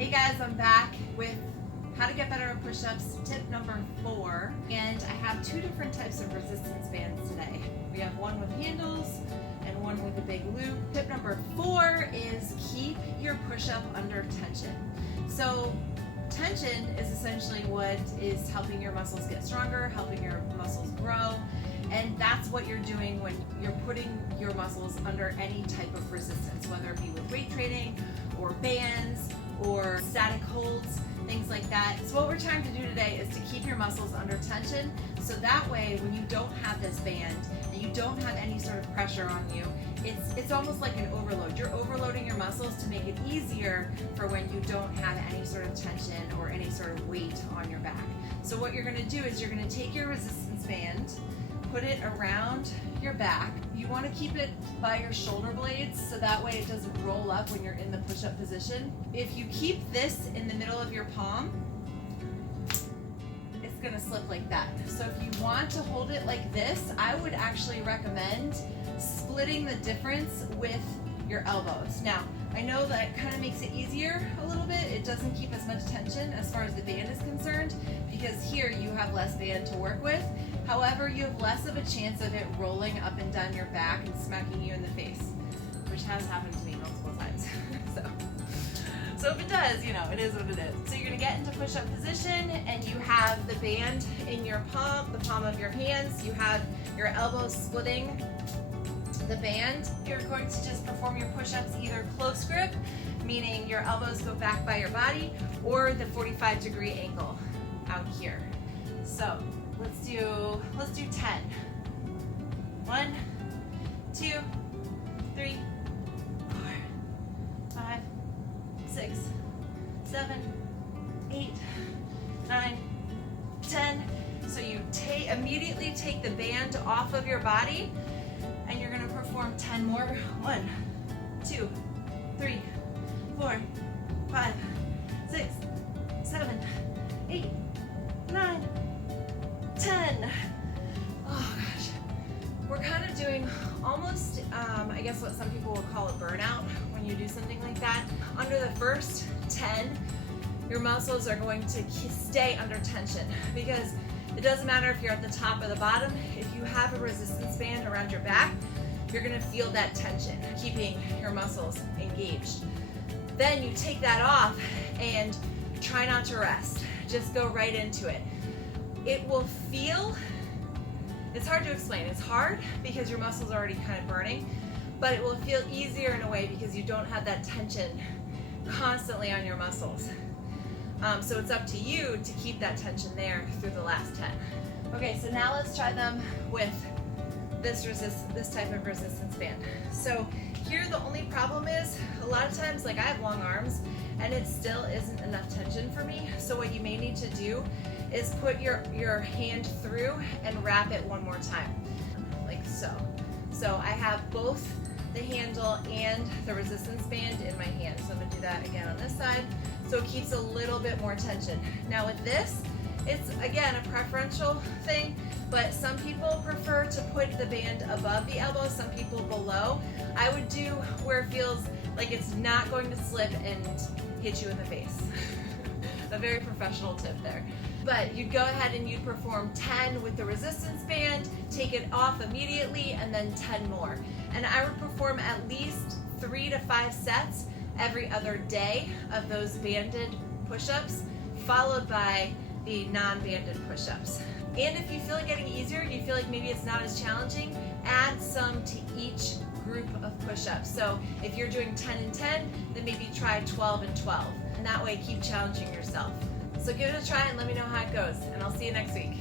Hey guys, I'm back with how to get better at push-ups, tip number 4. And I have 2 different types of resistance bands today. We have one with handles and one with a big loop. Tip number 4 is keep your push-up under tension. So tension is essentially what is helping your muscles get stronger, helping your muscles grow. And that's what you're doing when you're putting your muscles under any type of resistance, whether it be with weight training or bands or static holds, things like that. So what we're trying to do today is to keep your muscles under tension, so that way when you don't have this band and you don't have any sort of pressure on you, it's almost like an overload. You're overloading your muscles to make it easier for when you don't have any sort of tension or any sort of weight on your back. So what you're gonna do is you're gonna take your resistance band, put it around your back. You want to keep it by your shoulder blades so that way it doesn't roll up when you're in the push-up position. If you keep this in the middle of your palm, it's going to slip like that. So if you want to hold it like this, I would actually recommend splitting the difference with your elbows. Now, I know that kind of makes it easier a little bit. It doesn't keep as much tension as far as the band is concerned, because here you have less band to work with. However, you have less of a chance of it rolling up and down your back and smacking you in the face, which has happened to me multiple times. So if it does, you know, it is what it is. So you're gonna get into push-up position and you have the band in your palm, the palm of your hands. You have your elbows splitting the band. You're going to just perform your push-ups either close grip, meaning your elbows go back by your body, or the 45-degree angle out here. So let's do 10. 1, 2, 3, 4, 5, 6, 7, 8, 9, 10. So you immediately take the band off of your body, and you're gonna perform 10 more. 1, 2, 3, 4, 5, 6, 7, 8, 9, 10. Oh gosh. We're kind of doing almost, I guess what some people will call a burnout when you do something like that. Under the first 10, your muscles are going to stay under tension, because it doesn't matter if you're at the top or the bottom. If you have a resistance band around your back, you're gonna feel that tension, keeping your muscles engaged. Then you take that off and try not to rest. Just go right into it. It will feel, it's hard to explain. It's hard because your muscles are already kind of burning, but it will feel easier in a way because you don't have that tension constantly on your muscles. So it's up to you to keep that tension there through the last 10. Okay, so now let's try them with this type of resistance band. So here the only problem is, a lot of times, like I have long arms and it still isn't enough tension for me. So what you may need to do is put your hand through and wrap it one more time, like so. So I have both the handle and the resistance band in my hand. So I'm gonna do that again on this side. So it keeps a little bit more tension. Now with this, it's again a preferential thing, but some people prefer to put the band above the elbow, some people below. I would do where it feels like it's not going to slip and hit you in the face. A very professional tip there. But you'd go ahead and you'd perform 10 with the resistance band, take it off immediately, and then 10 more. And I would perform at least 3 to 5 sets every other day of those banded push-ups, followed by the non-banded push-ups. And if you feel it getting easier, you feel like maybe it's not as challenging, add some to each group of push-ups. So if you're doing 10 and 10, then maybe try 12 and 12. And that way keep challenging yourself. So give it a try and let me know how it goes, and I'll see you next week.